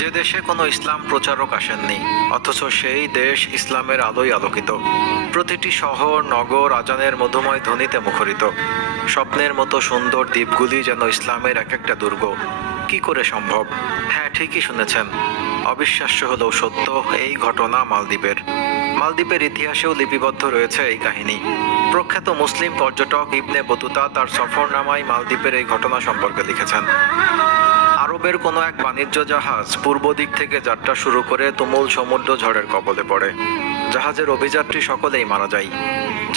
যে দেশে কোনো ইসলাম প্রচারক আসেননি, অথচ সেই দেশ ইসলামের আলোয় আলোকিত। প্রতিটি শহর নগর আজানের মধুময় ধ্বনিতে মুখরিত। স্বপ্নের মতো সুন্দর দ্বীপগুলি যেন ইসলামের এক একটা দুর্গ। কি করে সম্ভব? হ্যাঁ, ঠিকই শুনেছেন। অবিশ্বাস্য হলেও সত্য, এই ঘটনা মালদ্বীপের। মালদ্বীপের ইতিহাসেও লিপিবদ্ধ রয়েছে এই কাহিনী। প্রখ্যাত মুসলিম পর্যটক ইবনে বতুতা তার সফরনামায় মালদ্বীপের এই ঘটনা সম্পর্কে লিখেছেন। আরবের কোনো এক বাণিজ্য জাহাজ পূর্ব দিক থেকে যাত্রা শুরু করে তুমুল সমুদ্র ঝড়ের কবলে পড়ে। জাহাজের অভিযাত্রী সকলেই মারা যায়।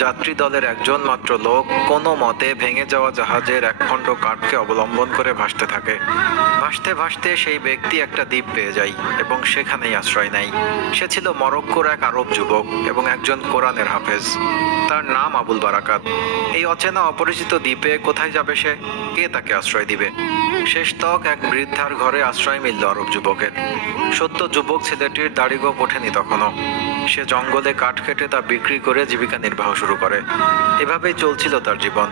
যাত্রী দলের একজন মাত্র লোক কোনো মতে ভেঙে যাওয়া জাহাজের একখণ্ড কাঠকে অবলম্বন করে ভাসতে থাকে। ভাসতে ভাসতে সেই ব্যক্তি একটা দ্বীপ পেয়ে যায় এবং সেখানেই আশ্রয় নেয়। সে ছিল মরক্কোর এক আরব যুবক এবং একজন কোরআনের হাফেজ। তার নাম আবুল বারাকাত। এই অচেনা অপরিচিত দ্বীপে কোথায় যাবে সে? কে তাকে আশ্রয় দিবে? শেষতক এক বৃদ্ধার ঘরে আশ্রয় মিলল আরব যুবকের। সত্য যুবক ছেলেটির দাড়িগোঁফ ওঠেনি তখনও। সে জঙ্গলে কাঠ কেটে তা বিক্রি করে জীবিকা নির্বাহ শুরু করে। এভাবেই চলছিল তার জীবন।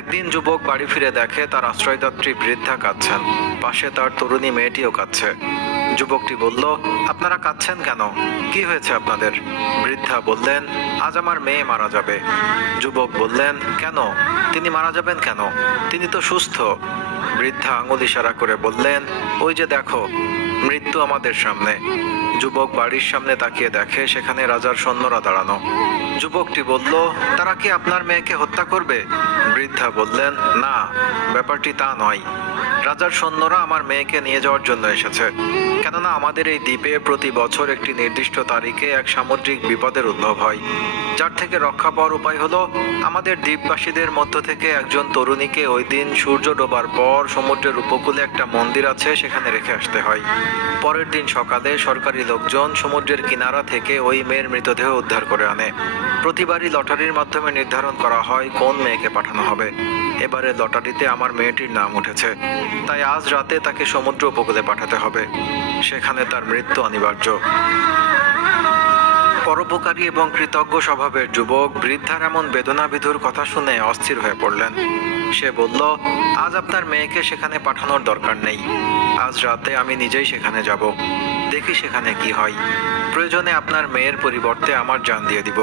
একদিন যুবক বাড়ি ফিরে দেখে তার আশ্রয়দাত্রী বৃদ্ধা কাঁদছেন, পাশে তার তরুণী মেয়েটিও কাঁদছে। যুবকটি বলল, আপনারা কাঁদছেন কেন? কি হয়েছে আপনাদের? বৃদ্ধা বললেন, আজ আমার মেয়ে মারা যাবে। যুবক বললেন, কেন? তিনি মারা যাবেন কেন? তিনি তো সুস্থ। বৃদ্ধা আঙুল ইশারা করে বললেন, ওই যে দেখো, মৃত্যু আমাদের সামনে। যুবক বাড়ির সামনে তাকিয়ে দেখে সেখানে রাজার সৈন্যরা দাঁড়ানো। যুবকটি বলল, তারা কি আপনার মেয়েকে হত্যা করবে? বৃদ্ধা বললেন, না, ব্যাপারটি তা নয়। রাজার সৈন্যরা আমার মেয়েকে নিয়ে যাওয়ার জন্য এসেছে। কেননা আমাদের এই দ্বীপে প্রতি বছর একটি নির্দিষ্ট তারিখে এক সামুদ্রিক বিপদের উদ্ভব হয়, যার থেকে রক্ষা পাওয়ার উপায় হলো আমাদের দ্বীপবাসীদের মধ্য থেকে একজন তরুণীকে ওই দিন সূর্য ডোবার পর সমুদ্রের উপকূলে একটা মন্দির আছে সেখানে রেখে আসতে হয়। পরের দিন সকালে সরকারি লোকজন সমুদ্রের কিনারা থেকে ওই মেয়ের মৃতদেহ উদ্ধার করে আনে। প্রতিবারই লটারির মাধ্যমে নির্ধারণ করা হয় কোন মেয়েকে পাঠানো হবে। এবারে লটারিতে আমার মেয়েটির নাম উঠেছে, তাই আজ রাতে তাকে সমুদ্র উপকূলে পাঠাতে হবে। সেখানে তার মৃত্যু অনিবার্য। পরোপকারী এবং কৃতজ্ঞ স্বভাবের যুবক বৃদ্ধার এমন বেদনাবিধুর কথা শুনে অস্থির হয়ে পড়লেন। সে বলল, আজ আপনার মেয়েকে সেখানে পাঠানোর দরকার নেই। আজ রাতে আমি নিজেই সেখানে যাব। দেখি সেখানে কি হয়। প্রয়োজনে আপনার মেয়ের পরিবর্তে আমার জান দিয়ে দিব।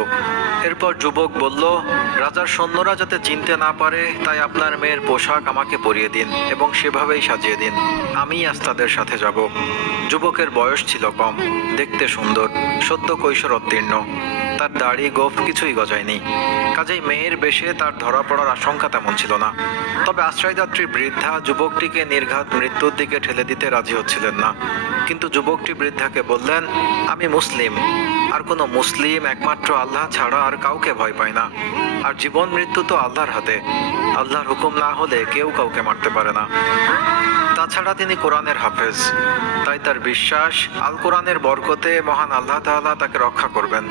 এরপর যুবক বলল, রাজার সৈন্যরা যাতে চিনতে না পারে তাই আপনার মেয়ের পোশাক আমাকে পরিয়ে দিন এবং সেভাবেই সাজিয়ে দিন। আমি আজ তাদের সাথে যাব। যুবকের বয়স ছিল কম, দেখতে সুন্দর, সদ্য কৈশোরোত্তীর্ণ। তার দাড়ি গোঁফ কিছুই গজায়নি, কাজেই মেয়ের বেশে তার ধরা পড়ার আশঙ্কা তেমন ছিল না। তবে আশ্রয়দাত্রী বৃদ্ধা যুবকটিকে নির্ঘাত মৃত্যুর দিকে ঠেলে দিতে রাজি হচ্ছিলেন না। কিন্তু যুবকটি বৃদ্ধাকে বললেন, আমি মুসলিম, আর কোনো মুসলিম একমাত্র আল্লাহ ছাড়া আর কাউকে ভয় পায় না। আর জীবন মৃত্যু তো আল্লাহর হাতে। আল্লাহর হুকুম না হলে কেউ কাউকে মারতে পারে না। তাছাড়া তিনি কোরআনের হাফেজ, তাই তার বিশ্বাস আল কোরআনের বরকতে মহান আল্লাহ তাআলা তাকে রক্ষা করবেন।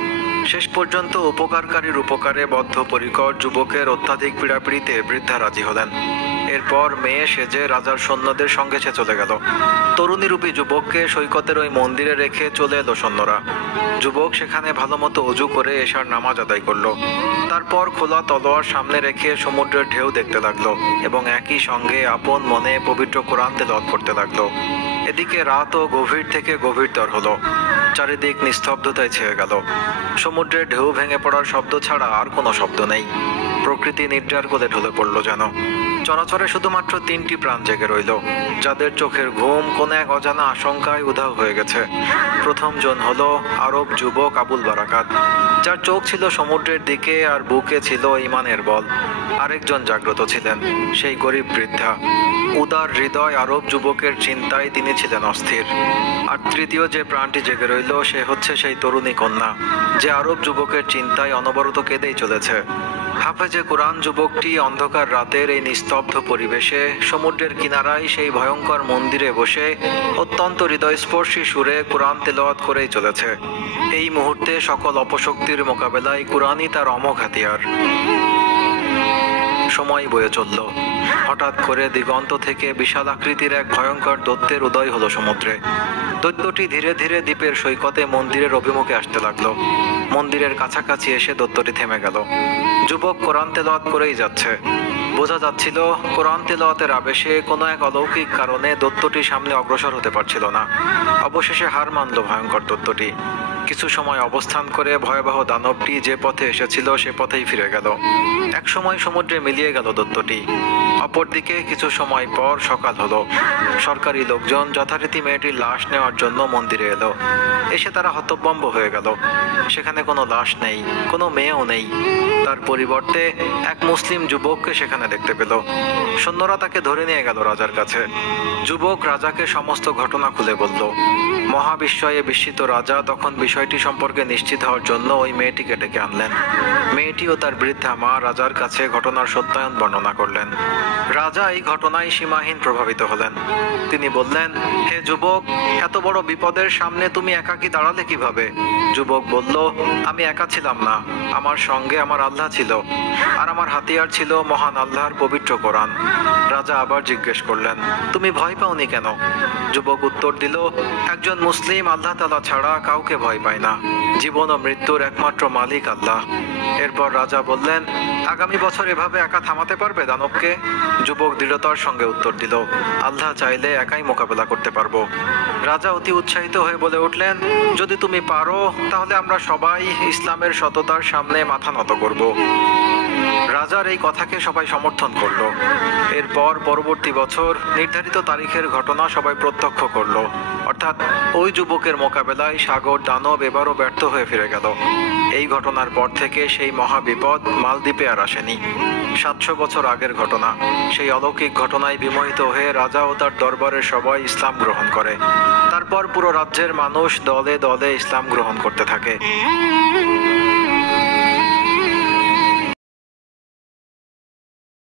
শেষ পর্যন্ত উপকারকারীর উপকারে বদ্ধপরিকর যুবকের অত্যাধিক পীড়াপিড়িতে বৃদ্ধা রাজি হলেন। এরপর মেয়ে সেজে রাজার সৈন্যদের সঙ্গে সে চলে গেল। তরুণীরূপী যুবককে সৈকতের ওই মন্দিরে রেখে চলে এলো সৈন্যরা। যুবক সেখানে ভালো মতো অজু করে এশার নামাজ আদায় করলো। তারপর খোলা তলোয়ার সামনে রেখে সমুদ্রের ঢেউ দেখতে লাগলো এবং একই সঙ্গে আপন মনে পবিত্র কোরআন তেলাওয়াত করতে লাগলো। এদিকে রাতও গভীর থেকে গভীরতর হলো। চারিদিক নিস্তব্ধতায় ছেয়ে গেল। সমুদ্রের ঢেউ ভেঙে পড়ার শব্দ ছাড়া আর কোনো শব্দ নেই। প্রকৃতি নিদ্রার কোলে ঢলে পড়ল যেন। চরাচরে শুধুমাত্র 3টি প্রাণ জেগে রইল, যাদের চোখের ঘুম কোন এক অজানা আশঙ্কায় উধাও হয়ে গেছে। প্রথম জন হলো আরব যুবক আবুল বারাকাত, যার চোখ ছিল সমুদ্রের দিকে আর বুকে ছিল ঈমানের বল। আরেকজন জাগ্রত ছিলেন সেই গরিব বৃদ্ধা। উদার হৃদয় আরব যুবকের চিন্তায় তিনি ছিলেন অস্থির। আর তৃতীয় যে প্রাণটি জেগে রইল সে হচ্ছে সেই তরুণী কন্যা, যে আরব যুবকের চিন্তায় অনবরত কেঁদেই চলেছে। হাফেজে কোরআন যুবকটি অন্ধকার রাতের এই নিস্তব্ধ পরিবেশে সমুদ্রের কিনারায় সেই ভয়ঙ্কর মন্দিরে বসে অত্যন্ত হৃদয়স্পর্শী সুরে কোরআন তেলাওয়াত করেই চলেছে। এই মুহূর্তে সকল অপশক্তির মোকাবেলায় কোরআনই তার অমোঘ হাতিয়ার। সময় বয়ে চলল। হঠাৎ করে দিগন্ত থেকে বিশাল আকৃতির এক ভয়ঙ্কর দৈত্যের উদয় হলো সমুদ্রে। দৈত্যটি ধীরে ধীরে দ্বীপের সৈকতে মন্দিরের অভিমুখে আসতে লাগলো। মন্দিরের কাছাকাছি এসে দৈত্যটি থেমে গেল। যুবক কোরআন তেলাওয়াত করেই যাচ্ছে। বোঝা যাচ্ছিল কোরআন তেলাওয়াতের আবেশে কোনো এক অলৌকিক কারণে দৈত্যটি সামনে অগ্রসর হতে পারছিল না। অবশেষে হার মানল ভয়ঙ্কর দৈত্যটি। কিছু সময় অবস্থান করে ভয়াবহ দানবটি যে পথে এসেছিল সে পথেই ফিরে গেল। এক সময় সমুদ্রে মিলিয়ে গেল দৈত্যটি। অপরদিকে কিছু সময় পর সকাল হলো। সরকারি লোকজন যথারীতি মেয়েটির লাশ নেওয়ার জন্য মন্দিরে এলো। এসে তারা হতভম্ব হয়ে গেল। সেখানে কোনো লাশ নেই, কোনো মেয়েও নেই। তার পরিবর্তে এক মুসলিম যুবককে সেখানে দেখতে পেল। সৈন্যরা তাকে ধরে নিয়ে গেল রাজার কাছে। যুবক রাজাকে সমস্ত ঘটনা খুলে বলল। মহাবিস্ময়ে বিস্মিত রাজা তখন বিষয়টি সম্পর্কে নিশ্চিত হওয়ার জন্য ওই মেয়েটিকে ডেকে আনলেন। মেয়েটি ও তার বৃদ্ধা মা রাজার কাছে ঘটনার সত্যায়ন বর্ণনা করলেন। রাজা এই ঘটনায় সীমাহীন প্রভাবিত হলেন। তিনি বললেন, হে যুবক, এত বড় বিপদের সামনে তুমি একাকী দাঁড়ালে কিভাবে? যুবক বলল, আমি একা ছিলাম না, আমার সঙ্গে আমার আল্লাহ ছিল, আর আমার হাতিয়ার ছিল মহান আল্লাহর পবিত্র কোরআন। রাজা আবার জিজ্ঞেস করলেন, তুমি ভয় পাওনি কেন? যুবক উত্তর দিল, একজন মুসলিম আল্লাহ তাআলা ছাড়া কাউকে ভয় পায় না। জীবন ও মৃত্যুর একমাত্র মালিক আল্লাহ। এরপর রাজা বললেন, আগামী বছর এভাবে একা থামাতে পারবে দানবকে? যুবক দৃঢ়তার সঙ্গে উত্তর দিল, আল্লাহ চাইলে একাই মোকাবেলা করতে পারবো। রাজা অতি উৎসাহিত হয়ে বলে উঠলেন, যদি তুমি পারো তাহলে আমরা সবাই ইসলামের সততার সামনে মাথা নত করব। রাজার এই কথাকে সবাই সমর্থন করলো। এরপর পরবর্তী বছর নির্ধারিত তারিখের ঘটনা সবাই প্রত্যক্ষ করলো। অর্থাৎ ওই যুবকের মোকাবেলায় সাগর দানব এবারও ব্যর্থ হয়ে ফিরে গেল। এই ঘটনার পর থেকে সেই মহাবিপদ মালদ্বীপে আর আসেনি। 700 বছর আগের ঘটনা। সেই অলৌকিক ঘটনায় বিমোহিত হয়ে রাজা ও তার দরবারের সবাই ইসলাম গ্রহণ করে। তারপর পুরো রাজ্যের মানুষ দলে দলে ইসলাম গ্রহণ করতে থাকে।